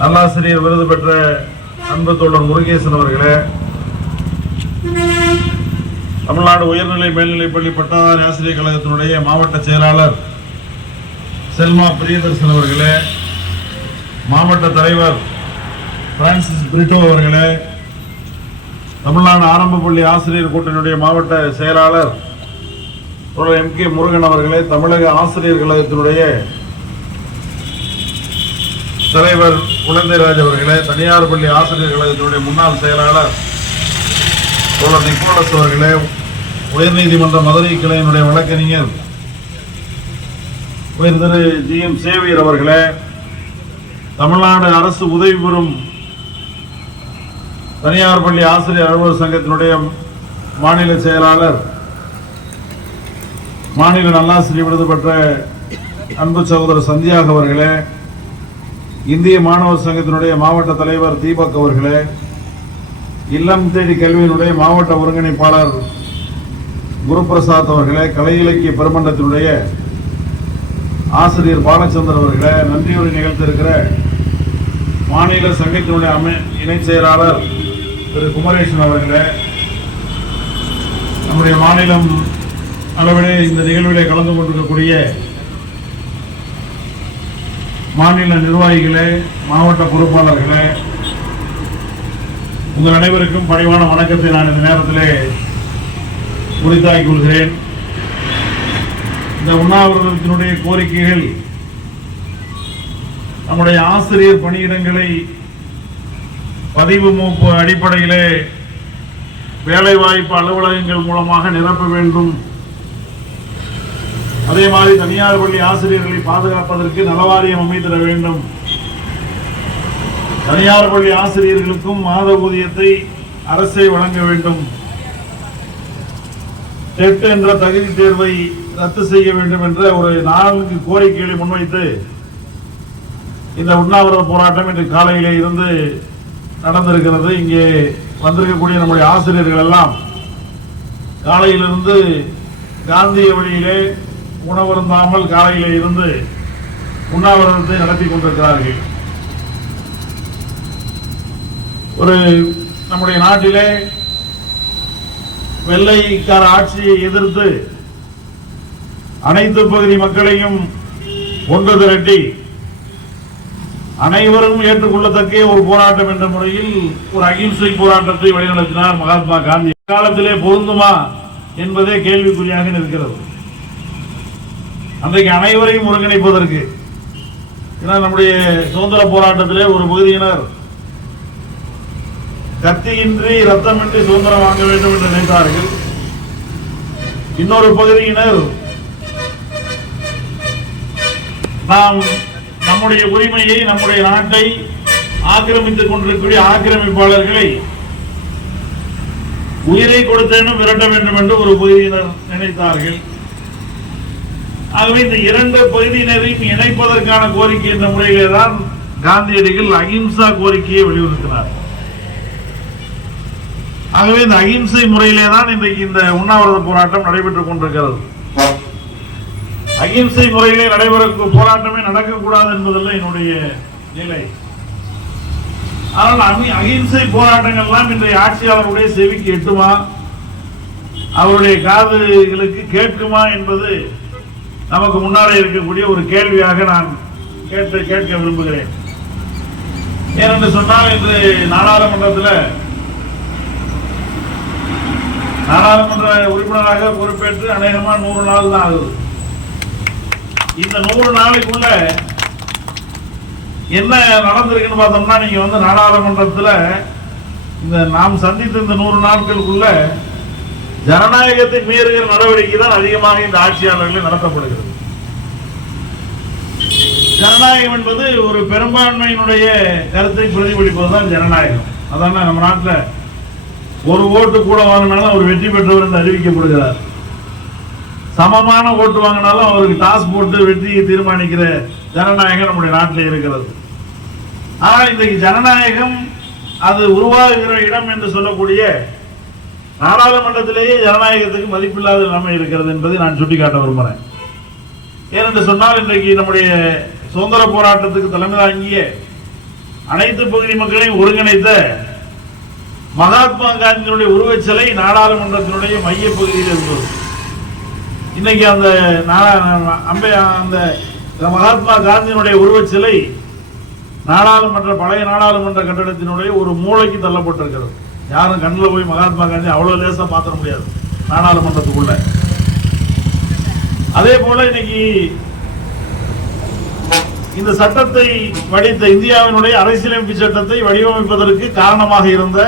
நல்லாசிரியர் விருது பெற்ற அன்பு தோழர் முருகேசன் அவர்களே தமிழ்நாடு உயர்நிலை மேல்நிலைப்பள்ளி பட்டதாரி ஆசிரியர் கழகத்தினுடைய மாவட்ட செயலாளர் செல்மா பிரியதர்சன் அவர்களே மாவட்ட தலைவர் பிரான்சிஸ் பிரிட்டோ அவர்களே தமிழ்நாடு ஆரம்ப பள்ளி ஆசிரியர் கூட்டணியுடைய மாவட்ட செயலாளர் எம் கே முருகன் அவர்களே தமிழக ஆசிரியர் கழகத்தினுடைய தலைவர் குழந்தைராஜ் அவர்களே தனியார் பள்ளி ஆசிரியர் கழகத்தினுடைய முன்னாள் செயலாளர் தோழர் நிக்கோலஸ் அவர்களே உயர்நீதிமன்ற மதுரை கிளையினுடைய வழக்கறிஞர் உயர் திரு ஜி. எம். சேவியர் அவர்களே தமிழ்நாடு அரசு உதவி பெறும் தனியார் பள்ளி ஆசிரியர் அலுவலர் சங்கத்தினுடைய மாநில செயலாளர் மாநில நல்லாசிரியர் விருது பெற்ற அன்பு சகோதரர் சந்தியாக அவர்களே இந்திய மாணவர் சங்கத்தினுடைய மாவட்ட தலைவர் தீபக் அவர்களே இல்லம் தேடி கல்வியினுடைய மாவட்ட ஒருங்கிணைப்பாளர் குருபிரசாத் அவர்களே கலை இலக்கிய பெருமன்றத்தினுடைய ஆசிரியர் பாலச்சந்தர் அவர்களே நன்றியுரை நிகழ்த்திருக்கிற மாநில சங்கத்தினுடைய அமை இணைச் செயலாளர் திரு குமரேசன் அவர்களே நம்முடைய மாநிலம் அளவிலே இந்த நிகழ்விலே கலந்து கொண்டிருக்கக்கூடிய மாநில நிர்வாகிகளே மாவட்ட பொறுப்பாளர்களே உங்கள் அனைவருக்கும் பணிவான வணக்கத்தை நான் இந்த நேரத்திலே உரித்தாக்கிக் கொள்கிறேன் இந்த உண்ணாவிரதத்தினுடைய கோரிக்கைகள் நம்முடைய ஆசிரியர் பணியிடங்களை பதிவு மூப்பு அடிப்படையிலே வேலைவாய்ப்பு அலுவலகங்கள் மூலமாக நிரப்ப வேண்டும். அதே மாதிரி தனியார் பள்ளி ஆசிரியர்களை பாதுகாப்பதற்கு நலவாரியம் அமைத்திட வேண்டும். தனியார் பள்ளி ஆசிரியர்களுக்கும் மாத ஊதியத்தை அரசே வழங்க வேண்டும். டெட் என்ற தகுதி தேர்வை ரத்து செய்ய வேண்டும் என்ற ஒரு நான்கு கோரிக்கைகளை முன்வைத்து இந்த உண்ணாவிரத போராட்டம் இன்று காலையிலே இருந்து நடந்திருக்கிறது. இங்கே வந்திருக்கக்கூடிய நம்முடைய ஆசிரியர்கள் எல்லாம் காலையிலிருந்து காந்திய வழியிலே உணவருந்தாமல் காலையில் இருந்து உண்ணாவிரதத்தை நடத்தி கொண்டிருக்கிறார்கள். ஒரு நம்முடைய நாட்டிலே வெள்ளைக்கார ஆட்சியை எதிர்த்து அனைத்து பகுதி மக்களையும் ஒன்று திரட்டி அனைவரும் ஏற்றுக்கொள்ளத்தக்க ஒரு போராட்டம் என்ற முறையில் ஒரு அகிம்சை போராட்டத்தை வழிநடத்தினார் மகாத்மா காந்தி. காலத்திலே பொருந்துமா என்பதே கேள்விக்குறியாக இருக்கிறது அன்றைக்கு அனைவரையும் ஒருங்கிணைப்பதற்கு. ஏன்னா நம்முடைய சுதந்திர போராட்டத்திலே ஒரு பகுதியினர் கத்தியின்றி ரத்தமின்றி சுதந்திரம் வாங்க வேண்டும் என்று நினைத்தார்கள். இன்னொரு பகுதியினர் நாம் நம்முடைய உரிமையை நம்முடைய நாட்டை ஆக்கிரமித்துக் கொண்டிருக்கக்கூடிய ஆக்கிரமிப்பாளர்களை உயிரை கொடுத்தேனும் விரட்ட வேண்டும் என்று ஒரு பகுதியினர் நினைத்தார்கள். ஆகவே இந்த இரண்டு பகுதியினரையும் இணைப்பதற்கான கோரிக்கை என்ற முறையிலே தான் காந்தியடிகள் அகிம்சா கோரிக்கையை வலியுறுத்தினார். ஆகவே இந்த அகிம்சை முறையிலே தான் இன்றைக்கு இந்த உண்ணாவிரத போராட்டம் நடைபெற்றுக் கொண்டிருக்கிறது. அகிம்சை முறையிலே நடைபெற போராட்டமே நடக்கக்கூடாது என்பதல்ல என்னுடைய நிலை. ஆனால் அமி- அகிம்சை போராட்டங்கள்லாம் இன்றைய ஆட்சியாளருடைய செவிக்கு எட்டுமா அவருடைய காதுகளுக்கு கேட்குமா என்பது நமக்கு முன்னாலே இருக்கக்கூடிய ஒரு கேள்வியாக நான் கேட்டு கேட்க விரும்புகிறேன். ஏனென்று சொன்னால் இன்று நாடாளுமன்றத்தில் நாடாளுமன்ற உறுப்பினராக பொறுப்பேற்று அநேகமா நூறு நாள் தான் ஆகுது. இந்த நூறு நாளைக்குள்ள என்ன நடந்திருக்குன்னு பார்த்தோம்னா நீங்க வந்து நாடாளுமன்றத்துல இந்த நாம் சந்தித்த இந்த நூறு நாட்களுக்குள்ள ஜனநாயகத்தை மீறுகிற நடவடிக்கை தான் அதிகமாக இந்த ஆட்சியாளர்களில் நடத்தப்படுகிறது. ஜனநாயகம் என்பது ஒரு பெரும்பான்மையினுடைய கருத்தை பிரதிபலிப்பது தான் ஜனநாயகம். அதான் நம்ம நாட்டில் ஒரு ஓட்டு கூட வாங்கினாலும் அவர் வெற்றி பெற்றவர் என்று அறிவிக்கப்படுகிறார். சமமான ஓட்டு வாங்கினாலும் அவருக்கு டாஸ் போட்டு வெற்றியை தீர்மானிக்கிற ஜனநாயகம் நம்முடைய நாட்டில் இருக்கிறது. ஆனால் இன்றைக்கு ஜனநாயகம் அது உருவாகுகிற இடம் என்று சொல்லக்கூடிய நாடாளுமன்றத்திலேயே ஜனநாயகத்துக்கு மதிப்பில்லாத நிலைமை இருக்கிறது என்பதை நான் சுட்டிக்காட்ட விரும்புகிறேன். ஏனென்று சொன்னால் இன்றைக்கு நம்முடைய சுதந்திர போராட்டத்துக்கு தலைமை தாங்கிய அனைத்து பகுதி மக்களையும் ஒருங்கிணைத்த மகாத்மா காந்தியினுடைய உருவச் சிலை நாடாளுமன்றத்தினுடைய மைய பகுதியில் இருந்தது இன்னைக்கு அந்த அம்பே அந்த மகாத்மா காந்தியினுடைய உருவச் சிலை நாடாளுமன்ற பழைய நாடாளுமன்ற கட்டடத்தினுடைய ஒரு மூளைக்கு தள்ளப்பட்டிருக்கிறது. யாரும் கண்ணில் போய் மகாத்மா காந்தி அவ்வளோ லேசாக மாற்ற முடியாது. நாடாளுமன்றத்துக்குள்ள. அதே போல இன்னைக்கு இந்த சட்டத்தை வடித்த இந்தியாவினுடைய அரசியலமைப்பு சட்டத்தை வடிவமைப்பதற்கு காரணமாக இருந்த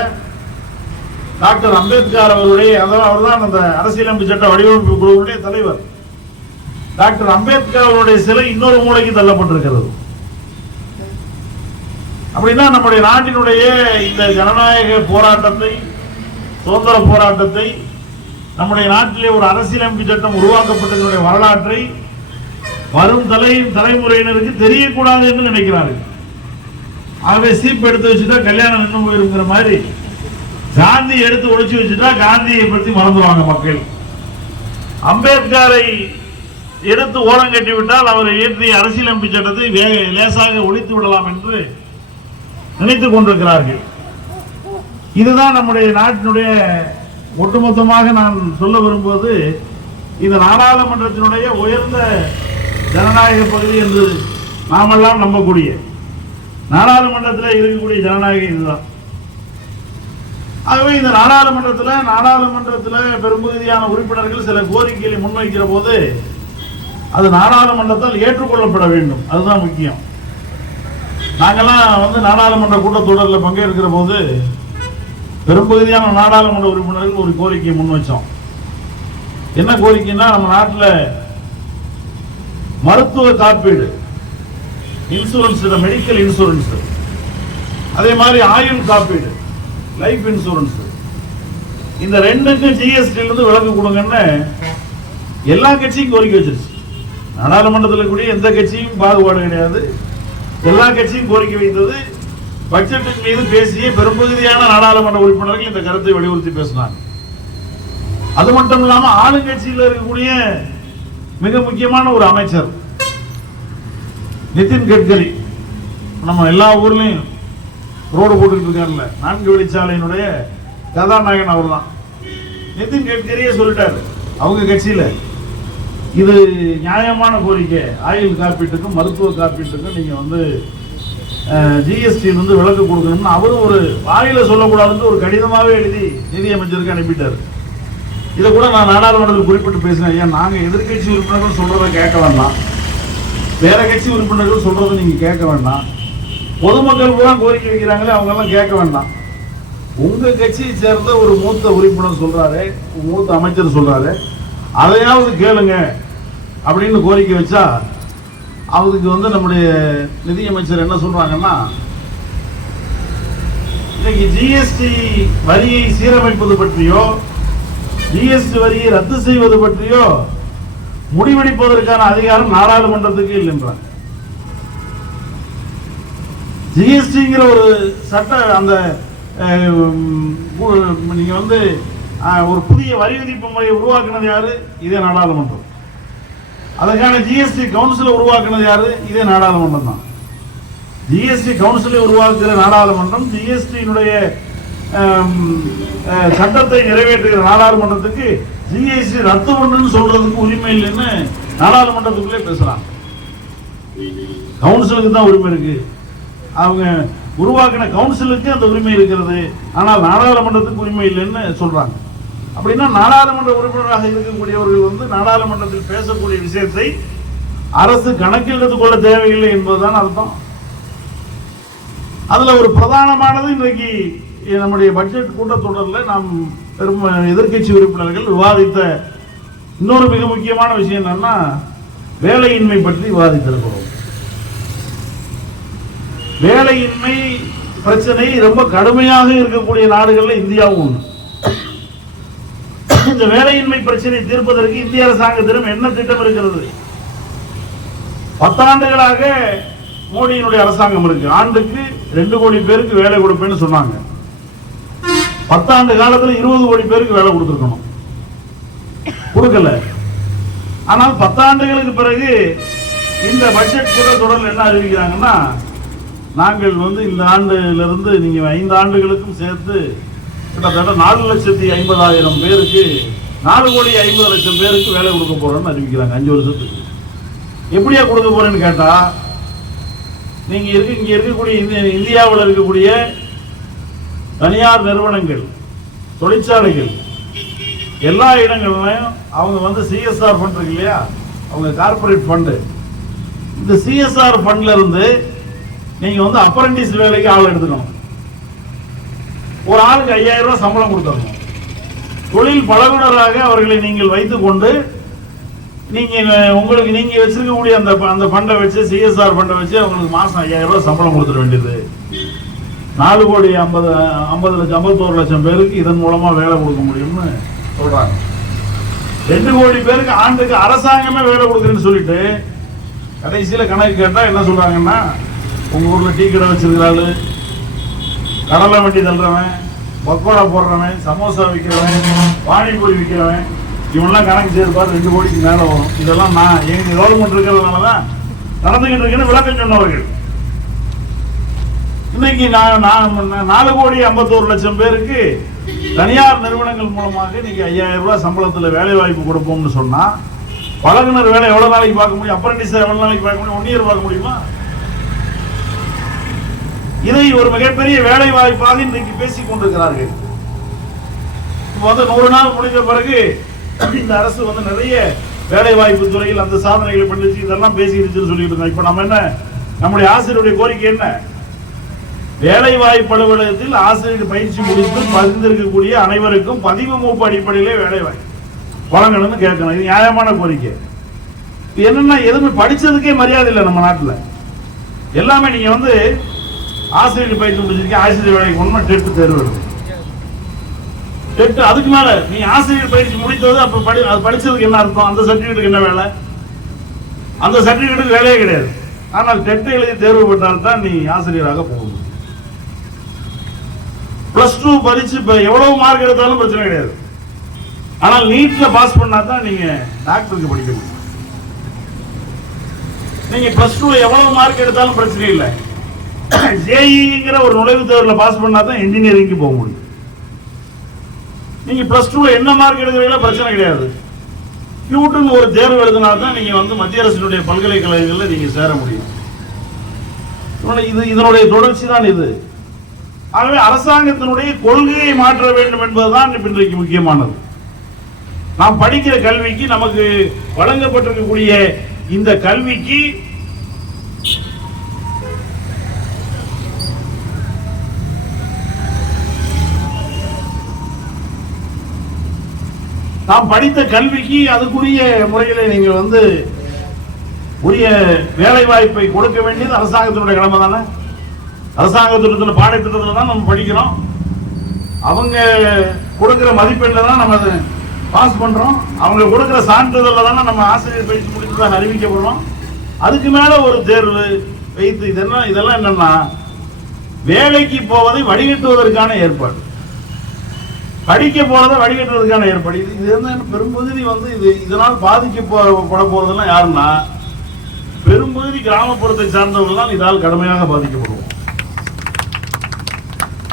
டாக்டர் அம்பேத்கர் அவருடைய அதாவது அவர்தான் அந்த அரசியலமைப்பு சட்ட வடிவமைப்பு குழுவுடைய தலைவர். டாக்டர் அம்பேத்கர் அவருடைய சிலை இன்னொரு மூலைக்கு தள்ளப்பட்டிருக்கிறது. அப்படின்னா நம்முடைய நாட்டினுடைய இந்த ஜனநாயக போராட்டத்தை சுதந்திர போராட்டத்தை நம்முடைய நாட்டிலே ஒரு அரசியலமைப்பு சட்டம் உருவாக்கப்பட்டதனுடைய வரலாற்றை வரும் தலை தலைமுறையினருக்கு தெரியக்கூடாது என்று நினைக்கிறார்கள். ஆகவே சீப் எடுத்து வச்சுட்டா கல்யாணம் நின்று போயிருங்கிற மாதிரி காந்தி எடுத்து ஒழிச்சு வச்சுட்டா காந்தியை பற்றி மறந்துடுவாங்க மக்கள். அம்பேத்கரை எடுத்து ஓரம் கட்டிவிட்டால் அவரை இயற்றிய அரசியலமைப்பு சட்டத்தை வே- லேசாக ஒழித்து விடலாம் என்று நினைத்துக் கொண்டிருக்கிறார்கள். இதுதான் நம்முடைய நாட்டினுடைய ஒட்டுமொத்தமாக நான் சொல்ல விரும்புவது இந்த நாடாளுமன்றத்தினுடைய உயர்ந்த ஜனநாயக பகுதி என்று நாமெல்லாம் நம்பக்கூடிய நாடாளுமன்றத்தில் இருக்கக்கூடிய ஜனநாயகம் இதுதான். ஆகவே இந்த நாடாளுமன்றத்தில் நாடாளுமன்றத்தில் பெரும்பகுதியான உறுப்பினர்கள் சில கோரிக்கைகளை முன்வைக்கிற போது அது நாடாளுமன்றத்தால் ஏற்றுக்கொள்ளப்பட வேண்டும். அதுதான் முக்கியம். நாங்கெல்லாம் வந்து நாடாளுமன்ற கூட்டத்தொடரில் பங்கேற்கிற போது பெரும்பகுதியான நாடாளுமன்ற உறுப்பினர்கள் ஒரு கோரிக்கையை முன் வச்சோம். என்ன கோரிக்கைன்னா நம்ம நாட்டில் மருத்துவ காப்பீடு இன்சூரன்ஸ் மெடிக்கல் இன்சூரன்ஸ் அதே மாதிரி ஆயுள் காப்பீடு லைஃப் இன்சூரன்ஸ் இந்த ரெண்டுக்கும் ஜிஎஸ்டிலிருந்து விலக்கு கொடுங்கன்னு எல்லா கட்சியும் கோரிக்கை வச்சிருச்சு. நாடாளுமன்றத்தில் கூடிய எந்த கட்சியும் பாகுபாடு கிடையாது. எல்லா கட்சியும் கோரிக்கை வைத்தது பட்ஜெட்டின் மீது பேசிய பெரும்பகுதியான நாடாளுமன்ற உறுப்பினர்கள் இந்த கருத்தை வலியுறுத்தி பேசினாங்க. அது மட்டும் இல்லாம ஆளுங்கட்சியில் இருக்கக்கூடிய மிக முக்கியமான ஒரு அமைச்சர் நிதின் கட்கரி. நம்ம எல்லா ஊர்லயும் ரோடு போட்டுக்கிட்டு இருக்காருல்ல நான்கு வழிச்சாலையினுடைய கதாநாயகன் அவர்தான். நிதின் கட்கரியே சொல்லிட்டாரு அவங்க கட்சியில இது நியாயமான கோரிக்கை. ஆயுள் காப்பீட்டுக்கும் மருத்துவ காப்பீட்டுக்கும் நீங்கள் வந்து ஜிஎஸ்டி வந்து விலக்கு கொடுக்கணும்னு அவரும் ஒரு வாயில சொல்லக்கூடாதுன்னு ஒரு கடிதமாகவே எழுதி நிதியமைச்சருக்கு அனுப்பிட்டார். இதை கூட நான் நாடாளுமன்றத்தில் குறிப்பிட்டு பேசினேன். ஐயா நாங்கள் எதிர்க்கட்சி உறுப்பினர்கள் சொல்கிறத கேட்க வேண்டாம். வேற கட்சி உறுப்பினர்கள் சொல்கிறத நீங்கள் கேட்க வேண்டாம். பொதுமக்கள் கூட கோரிக்கை வைக்கிறாங்களே அவங்கெல்லாம் கேட்க வேண்டாம். உங்க கட்சியை சேர்ந்த ஒரு மூத்த உறுப்பினர் சொல்றாரு மூத்த அமைச்சர் சொல்றாரு. அதையாவது கேளுங்க. அப்படின்னு கோரிக்கை வச்சா அவருக்கு வந்து நம்முடைய நிதியமைச்சர் என்ன சொல்றாங்கன்னா இன்னைக்கு ஜிஎஸ்டி வரியை சீரமைப்பது பற்றியோ ஜிஎஸ்டி வரியை ரத்து செய்வது பற்றியோ முடிவெடுப்பதற்கான அதிகாரம் நாடாளுமன்றத்துக்கு இல்லைன்றாங்க ஜிஎஸ்டிங்கிற ஒரு சட்ட அந்த நீங்கள் நீங்க வந்து ஒரு புதிய வரி விதிப்பு முறையை உருவாக்குனது யாரு? இதே நாடாளுமன்றம். அதற்கான ஜிஎஸ்டி கவுன்சிலை உருவாக்குனது யாரு? இதே நாடாளுமன்றம் தான். ஜிஎஸ்டி கவுன்சிலை உருவாக்குகிற நாடாளுமன்றம் ஜிஎஸ்டியினுடைய சட்டத்தை நிறைவேற்றுகிற நாடாளுமன்றத்துக்கு ஜிஎஸ்டி ரத்து பண்ணுன்னு சொல்றதுக்கு உரிமை இல்லைன்னு நாடாளுமன்றத்துக்குள்ளே பேசுறாங்க. கவுன்சிலுக்கு தான் உரிமை இருக்கு. அவங்க உருவாக்கின கவுன்சிலுக்கு அந்த உரிமை இருக்கிறது. ஆனால் நாடாளுமன்றத்துக்கு உரிமை இல்லைன்னு சொல்றாங்க. அப்படின்னா நாடாளுமன்ற உறுப்பினராக இருக்கக்கூடியவர்கள் வந்து நாடாளுமன்றத்தில் பேசக்கூடிய விஷயத்தை அரசு கணக்கில் எடுத்துக்கொள்ள தேவையில்லை என்பதுதான் அர்த்தம். அதுல ஒரு பிரதானமானது இன்றைக்கு நம்முடைய பட்ஜெட் கூட்டத்தொடரில் நாம் பெரும் எதிர்க்கட்சி உறுப்பினர்கள் விவாதித்த இன்னொரு மிக முக்கியமான விஷயம் என்னன்னா வேலையின்மை பற்றி விவாதித்திருக்கிறோம். வேலையின்மை பிரச்சனை ரொம்ப கடுமையாக இருக்கக்கூடிய நாடுகளில் இந்தியாவும் ஒன்று இந்த வேலையின்மை பிரச்சனை தீர்ப்பதற்கு இந்திய அரசாங்கத்திடம் என்ன திட்டம் இருக்கிறது? பத்தாண்டுகளாக மோடியினுடைய அரசாங்கம் இருக்கு. ஆண்டுக்கு ரெண்டு கோடி பேருக்கு வேலை கொடுப்பேன்னு சொன்னாங்க. பத்தாண்டு காலத்தில் இருபது கோடி பேருக்கு வேலை கொடுத்துருக்கணும். கொடுக்கல. ஆனால் பத்தாண்டுகளுக்கு பிறகு இந்த பட்ஜெட் கூட கூட்டத்தொடரில் என்ன அறிவிக்கிறாங்கன்னா நாங்கள் வந்து இந்த ஆண்டிலிருந்து நீங்கள் ஐந்து ஆண்டுகளுக்கும் சேர்த்து கிட்டத்தட்ட நாலு லட்சத்தி ஐம்பதாயிரம் பேருக்கு நாலு கோடி ஐம்பது லட்சம் பேருக்கு வேலை கொடுக்க போறோம்னு அறிவிக்கிறாங்க அஞ்சு வருஷத்துக்கு. எப்படியா கொடுக்க போறேன்னு கேட்டால் நீங்க இருக்கு இங்கே இருக்கக்கூடிய இந்தியாவில் இருக்கக்கூடிய தனியார் நிறுவனங்கள் தொழிற்சாலைகள் எல்லா இடங்கள்லையும் அவங்க வந்து சிஎஸ்ஆர் ஃபண்ட் இருக்கு இல்லையா? அவங்க கார்ப்பரேட் ஃபண்டு இந்த சிஎஸ்ஆர் ஃபண்ட்ல இருந்து நீங்கள் வந்து அப்ரண்டிஸ் வேலைக்கு ஆள் எடுத்துக்கணும். ஒரு ஆளுக்கு ஐயாயிரம் ரூபாய் சம்பளம் கொடுத்தணும் தொழில் பழகுனராக அவர்களை நீங்கள் வைத்துக்கொண்டு கொண்டு உங்களுக்கு நீங்கள் வச்சிருக்கக்கூடிய அந்த அந்த ஃபண்டை வச்சு சிஎஸ்ஆர் ஃபண்டை வச்சு அவங்களுக்கு மாதம் ஐயாயிரம் ரூபாய் சம்பளம் கொடுத்துட வேண்டியது. நாலு கோடி ஐம்பது ஐம்பது லட்சம் ஐம்பத்தோரு லட்சம் பேருக்கு இதன் மூலமாக வேலை கொடுக்க முடியும்னு சொல்கிறாங்க ரெண்டு கோடி பேருக்கு ஆண்டுக்கு அரசாங்கமே வேலை கொடுக்குறேன்னு சொல்லிட்டு கடைசியில் கணக்கு கேட்டால் என்ன சொல்கிறாங்கன்னா உங்கள் ஊரில் டீ கடை வச்சிருக்கிறாள் கடலை வண்டி தள்ளுறவன் பக்கோடா போடுறவன் சமோசா விற்கிறவன் பானிபூரி விற்கிறவன் இவன்லாம் கணக்கு சேர்ப்பார் ரெண்டு கோடிக்கு மேல வரும். இதெல்லாம் நான் எங்க கவர்மெண்ட் இருக்கிறதுனால தான் நடந்துகிட்டு இருக்குன்னு விளக்கம் சொன்னவர்கள். இன்னைக்கு நான் நான் நாலு கோடி ஐம்பத்தோரு லட்சம் பேருக்கு தனியார் நிறுவனங்கள் மூலமாக நீங்க ஐயாயிரம் ரூபாய் சம்பளத்துல வேலை வாய்ப்பு கொடுப்போம்னு சொன்னா பழகுனர் வேலை எவ்வளவு நாளைக்கு பார்க்க முடியும்? அப்ரண்டிஸ் எவ்வளவு நாளைக்கு பார்க்க முடியும்? ஒன் இயர் பார்க்க முடியுமா? இதை ஒரு மிகப்பெரிய வேலை வாய்ப்பாக இன்றைக்கு பேசிக் கொண்டிருக்கிறார்கள். இப்போ வந்து நூறு நாள் முடிந்த பிறகு இந்த அரசு வந்து நிறைய வேலை வாய்ப்பு துறையில் அந்த சாதனைகளை பண்ணிச்சு இதெல்லாம் பேசிடுச்சுன்னு சொல்லிட்டு இருந்தோம் இப்போ நம்ம என்ன நம்முடைய ஆசிரியருடைய கோரிக்கை என்ன? வேலை வாய்ப்பு அலுவலகத்தில் ஆசிரியர் பயிற்சி முடித்து பதிந்திருக்கக்கூடிய அனைவருக்கும் பதிவு மூப்பு அடிப்படையிலே வேலை வாய்ப்பு வழங்கணும்னு கேட்கணும். இது நியாயமான கோரிக்கை. என்னன்னா எதுவுமே படிச்சதுக்கே மரியாதை இல்லை நம்ம நாட்டில். எல்லாமே நீங்க வந்து ஆசிரியர் பயிற்சி முடிச்சிருக்கீங்க ஆசிரியர் வேலைக்கு ஒன்றும் டெட்டு தேர்வு எழுது டெட்டு அதுக்கு மேல நீ ஆசிரியர் பயிற்சி முடித்தது அப்ப படி அது படிச்சதுக்கு என்ன அர்த்தம்? அந்த சர்டிபிகேட்டுக்கு என்ன வேலை? அந்த சர்டிபிகேட்டுக்கு வேலையே கிடையாது. ஆனால் டெட்டு எழுதி தேர்வு பெற்றால்தான் நீ ஆசிரியராக போக முடியும். பிளஸ் டூ படிச்சு இப்போ எவ்வளவு மார்க் எடுத்தாலும் பிரச்சனை கிடையாது. ஆனால் நீட்ல பாஸ் பண்ணா தான் நீங்க டாக்டருக்கு படிக்க முடியும். நீங்க பிளஸ் டூ எவ்வளவு மார்க் எடுத்தாலும் பிரச்சனை இல்லை. ஜேஇங்கிற ஒரு நுழைவுத் தேர்வில் பாஸ் பண்ணா தான் இன்ஜினியரிங்க்கு போக முடியும். நீங்க பிளஸ் டூவில் என்ன மார்க் எடுக்கிறீங்களோ பிரச்சனை கிடையாது. கியூட்டுன்னு ஒரு தேர்வு எழுதினா தான் நீங்க வந்து மத்திய அரசினுடைய பல்கலைக்கழகங்களில் நீங்க சேர முடியும். இது இதனுடைய தொடர்ச்சி தான் இது. ஆகவே அரசாங்கத்தினுடைய கொள்கையை மாற்ற வேண்டும் என்பதுதான் இன்றைக்கு முக்கியமானது. நாம் படிக்கிற கல்விக்கு நமக்கு வழங்கப்பட்டிருக்கக்கூடிய இந்த கல்விக்கு நாம் படித்த கல்விக்கு அதுக்குரிய முறையில் நீங்கள் வந்து உரிய வேலை வாய்ப்பை கொடுக்க வேண்டியது அரசாங்கத்தினுடைய கடமை தானே? அரசாங்க திட்டத்தில் பாடத்திட்டத்தில் தான் நம்ம படிக்கிறோம். அவங்க கொடுக்குற மதிப்பெண்ணில் தான் நம்ம அதை பாஸ் பண்ணுறோம் அவங்க கொடுக்குற சான்றிதழில் தானே நம்ம ஆசிரியர் பயிற்சி முடித்ததாக அறிவிக்கப்படுறோம். அதுக்கு மேலே ஒரு தேர்வு வைத்து இதெல்லாம் இதெல்லாம் என்னென்னா வேலைக்கு போவதை வடிகட்டுவதற்கான ஏற்பாடு. படிக்க போறதை வடிகட்டுறதுக்கான ஏற்பாடு. இது இது என்ன பெரும்பகுதி வந்து இது இதனால் பாதிக்கப்பட போறதெல்லாம் யாருன்னா பெரும்பகுதி கிராமப்புறத்தை சார்ந்தவர்கள் தான் இதால் கடுமையாக பாதிக்கப்படுவோம்.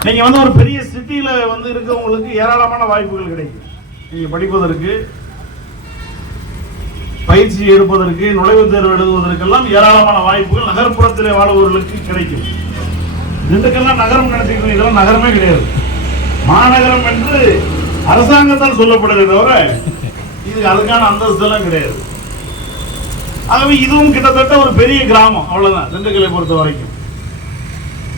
நீங்க வந்து ஒரு பெரிய சிட்டியில வந்து இருக்கவங்களுக்கு ஏராளமான வாய்ப்புகள் கிடைக்கும். நீங்க படிப்பதற்கு பயிற்சி எடுப்பதற்கு நுழைவுத் தேர்வு எழுதுவதற்கெல்லாம் ஏராளமான வாய்ப்புகள் நகர்ப்புறத்திலே வாழ்பவர்களுக்கு கிடைக்கும். இதுக்கெல்லாம் நகரம் நினைச்சுக்கணும் இதெல்லாம் நகரமே கிடையாது. மாநகரம் என்று அரசாங்கத்தால் சொல்லப்படுகிறத தவிர இது அதுக்கான அந்தஸ்து எல்லாம் கிடையாது. ஆகவே இதுவும் கிட்டத்தட்ட ஒரு பெரிய கிராமம் அவ்வளவுதான் திண்டுக்கலை பொறுத்த வரைக்கும்.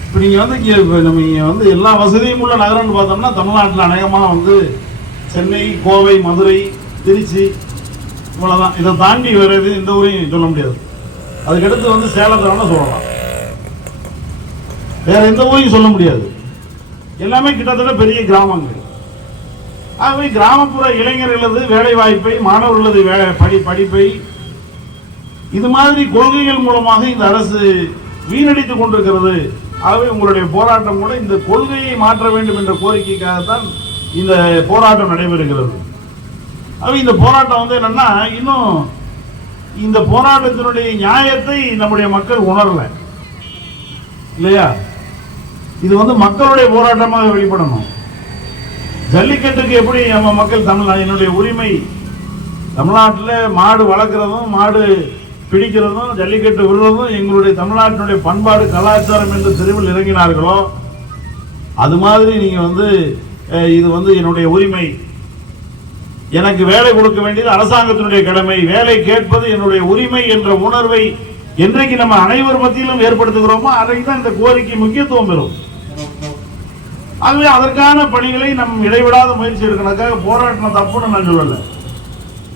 இப்போ நீங்கள் வந்து இங்கே இப்போ நம்ம இங்கே வந்து எல்லா வசதியும் உள்ள நகரம்னு பார்த்தோம்னா தமிழ்நாட்டில் அநேகமாக வந்து சென்னை கோவை மதுரை திருச்சி இவ்வளோதான் இதை தாண்டி வேறு எதுவும் இந்த ஊரையும் சொல்ல முடியாது. அதுக்கடுத்து வந்து சேலத்தை வேணால் சொல்லலாம். வேறு எந்த ஊரையும் சொல்ல முடியாது. எல்லாமே கிட்டத்தட்ட பெரிய கிராமங்கள். ஆகவே கிராமப்புற இளைஞர்களது வேலை வாய்ப்பை மாணவர்களது வே- படி படிப்பை இது மாதிரி கொள்கைகள் மூலமாக இந்த அரசு வீணடித்துக் கொண்டிருக்கிறது. ஆகவே உங்களுடைய போராட்டம் கூட இந்த கொள்கையை மாற்ற வேண்டும் என்ற கோரிக்கைக்காகத்தான் இந்த போராட்டம் நடைபெறுகிறது. ஆகவே இந்த போராட்டம் வந்து என்னன்னா இன்னும் இந்த போராட்டத்தினுடைய நியாயத்தை நம்முடைய மக்கள் உணரல. இல்லையா? இது வந்து மக்களுடைய போராட்டமாக வெளிப்படணும். ஜல்லிக்கட்டுக்கு எப்படி நம்ம மக்கள் தமிழ்நாடு என்னுடைய உரிமை? தமிழ்நாட்டில் மாடு வளர்க்குறதும் மாடு பிடிக்கிறதும் ஜல்லிக்கட்டு விடுறதும் எங்களுடைய தமிழ்நாட்டினுடைய பண்பாடு கலாச்சாரம் என்று தெருவில் இறங்கினார்களோ அது மாதிரி நீங்கள் வந்து இது வந்து என்னுடைய உரிமை. எனக்கு வேலை கொடுக்க வேண்டியது அரசாங்கத்தினுடைய கடமை. வேலை கேட்பது என்னுடைய உரிமை என்ற உணர்வை என்றைக்கு நம்ம அனைவர் மத்தியிலும் ஏற்படுத்துகிறோமோ அன்றைக்கு தான் இந்த கோரிக்கை முக்கியத்துவம் பெறும். ஆகவே அதற்கான பணிகளை நம் இடைவிடாத முயற்சி எடுக்கணுக்காக போராட்டம் தப்புன்னு நான் சொல்லலை.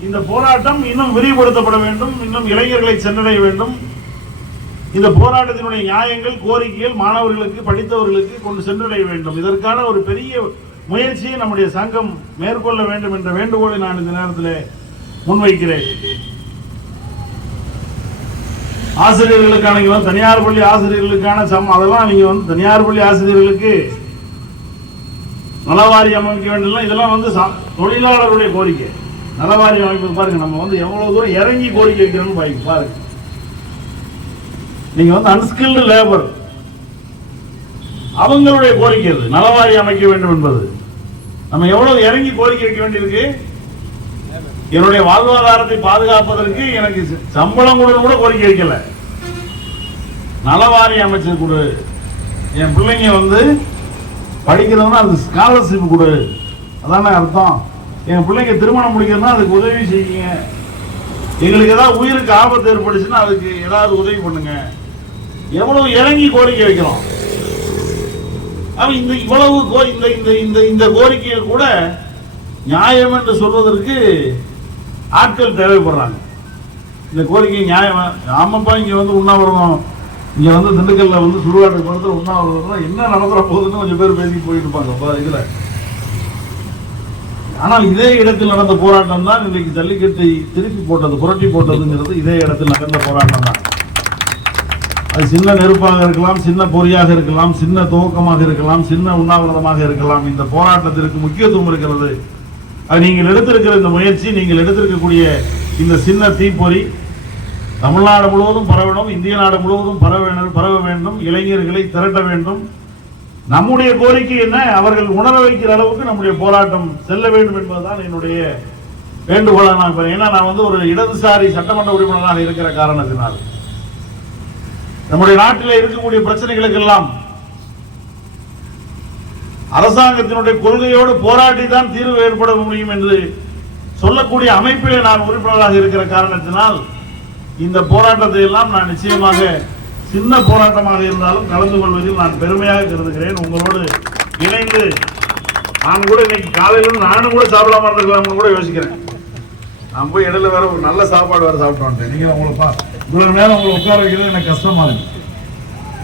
இந்த போராட்டம் இன்னும் விரிவுபடுத்தப்பட வேண்டும் இன்னும் இளைஞர்களை சென்றடைய வேண்டும். இந்த போராட்டத்தினுடைய நியாயங்கள் கோரிக்கைகள் மாணவர்களுக்கு படித்தவர்களுக்கு கொண்டு சென்றடைய வேண்டும். இதற்கான ஒரு பெரிய முயற்சியை நம்முடைய சங்கம் மேற்கொள்ள வேண்டும் என்ற வேண்டுகோளை நான் இந்த நேரத்தில் முன்வைக்கிறேன். ஆசிரியர்களுக்கான தனியார் பள்ளி ஆசிரியர்களுக்கான சம் அதெல்லாம் நீங்க வந்து தனியார் பள்ளி ஆசிரியர்களுக்கு நலவாரி அமைக்க வேண்டும் இதெல்லாம் வந்து ச- தொழிலாளருடைய கோரிக்கை. நலவாரி அமைப்பு பாருங்க நம்ம வந்து எவ்வளவு தூரம் இறங்கி கோரிக்கை வைக்கிறோம்னு பாருங்க பாருங்க. நீங்க வந்து அன்ஸ்கில்டு லேபர் அவங்களுடைய கோரிக்கை அது. நலவாரி அமைக்க வேண்டும் என்பது. நம்ம எவ்வளவு இறங்கி கோரிக்கை வைக்க வேண்டியிருக்கு? என்னுடைய வாழ்வாதாரத்தை பாதுகாப்பதற்கு எனக்கு சம்பளம் கூட கூட கோரிக்கை வைக்கல. நலவாரி அமைச்சர் கொடு என் பிள்ளைங்க வந்து படிக்கிறதுனா அது ஸ்காலர்ஷிப் கொடு. அதானே அர்த்தம்? என் பிள்ளைங்க திருமணம் முடிக்கிறதுனா அதுக்கு உதவி செய்யுங்க. எங்களுக்கு ஏதாவது உயிருக்கு ஆபத்து ஏற்பட்டுச்சுன்னா அதுக்கு ஏதாவது உதவி பண்ணுங்க. எவ்வளவு இறங்கி கோரிக்கை வைக்கிறோம். அப்ப இந்த இவ்வளவு கோ- இந்த இந்த இந்த இந்த கோரிக்கையை கூட நியாயம் என்று சொல்வதற்கு ஆட்கள் தேவைப்படுறாங்க. இந்த கோரிக்கை நியாயம்? ஆமாப்பா இங்கே வந்து உண்ணாவிரதம். இங்க வந்து திண்டுக்கல்ல வந்து சுடுகாட்டு படத்தில் உண்ணாவிரதம் என்ன நடக்கிற போகுதுன்னு கொஞ்சம் பேர் பேசி போயிட்டு இருப்பாங்க இதில் இதுல. ஆனால் இதே இடத்தில் நடந்த போராட்டம் தான் இன்னைக்கு ஜல்லிக்கட்டை திருப்பி போட்டது புரட்டி போட்டதுங்கிறது இதே இடத்தில் நடந்த போராட்டம் தான். அது சின்ன நெருப்பாக இருக்கலாம் சின்ன பொறியாக இருக்கலாம் சின்ன துவக்கமாக இருக்கலாம் சின்ன உண்ணாவிரதமாக இருக்கலாம். இந்த போராட்டத்திற்கு முக்கியத்துவம் இருக்கிறது. அது நீங்கள் எடுத்திருக்கிற இந்த முயற்சி நீங்கள் எடுத்திருக்கக்கூடிய இந்த சின்ன தீப்பொறி தமிழ்நாடு முழுவதும் பரவணும் இந்திய நாடு முழுவதும் பரவ வேண்டும் பரவ வேண்டும் இளைஞர்களை திரட்ட வேண்டும். நம்முடைய கோரிக்கை என்ன? அவர்கள் உணர வைக்கிற அளவுக்கு நம்முடைய போராட்டம் செல்ல வேண்டும் என்பதுதான் என்னுடைய வேண்டுகோளாக நான் ஏன்னா நான் வந்து ஒரு இடதுசாரி சட்டமன்ற உறுப்பினராக இருக்கிற காரணத்தினால். நம்முடைய நாட்டில் இருக்கக்கூடிய பிரச்சனைகளுக்கெல்லாம் அரசாங்கத்தினுடைய கொள்கையோடு போராட்டி தான் தீர்வு ஏற்பட முடியும் என்று சொல்லக்கூடிய அமைப்பிலே நான் உறுப்பினராக இருக்கிற காரணத்தினால் இந்த போராட்டத்தை எல்லாம் நான் நிச்சயமாக சின்ன போராட்டமாக இருந்தாலும் கலந்து கொள்வதில் நான் பெருமையாக கருதுகிறேன். உங்களோடு இணைந்து நான் கூட இன்னைக்கு காலையில நானும் கூட சாப்பிடாம இருந்திருக்கலாம்னு கூட யோசிக்கிறேன். நான் போய் இடையில வேற ஒரு நல்ல சாப்பாடு வேற சாப்பிட்டு வந்துட்டேன். நீங்க உங்களை இவ்வளவு நேரம் உங்களை உட்கார வைக்கிறது எனக்கு கஷ்டமா இருக்கு.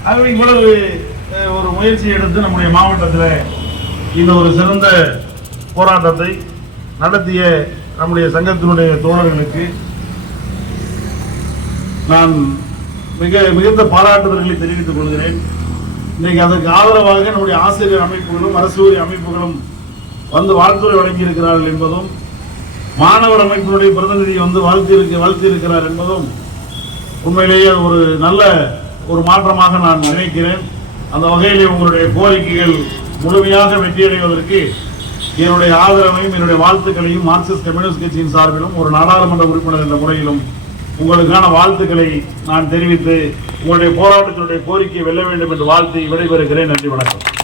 ஆகவே இவ்வளவு ஒரு முயற்சி எடுத்து நம்முடைய மாவட்டத்தில் இந்த ஒரு சிறந்த போராட்டத்தை நடத்திய நம்முடைய சங்கத்தினுடைய தோழர்களுக்கு நான் மிக மிகுந்த பாராட்டுதல்களை தெரிவித்துக் கொள்கிறேன். இன்னைக்கு அதற்கு ஆதரவாக நம்முடைய ஆசிரியர் அமைப்புகளும் அரசூரி அமைப்புகளும் வந்து வாழ்த்துறை வழங்கியிருக்கிறார்கள் என்பதும் மாணவர் அமைப்பினுடைய பிரதிநிதி வந்து வாழ்த்தி வாழ்த்தியிருக்கிறார் என்பதும் உண்மையிலேயே ஒரு நல்ல ஒரு மாற்றமாக நான் நினைக்கிறேன். அந்த வகையிலே உங்களுடைய கோரிக்கைகள் முழுமையாக வெற்றியடைவதற்கு என்னுடைய ஆதரவையும் என்னுடைய வாழ்த்துக்களையும் மார்க்சிஸ்ட் கம்யூனிஸ்ட் கட்சியின் சார்பிலும் ஒரு நாடாளுமன்ற உறுப்பினர் என்ற முறையிலும் உங்களுக்கான வாழ்த்துக்களை நான் தெரிவித்து உங்களுடைய போராட்டத்தினுடைய கோரிக்கையை வெல்ல வேண்டும் என்று வாழ்த்தி விடைபெறுகிறேன். நன்றி வணக்கம்.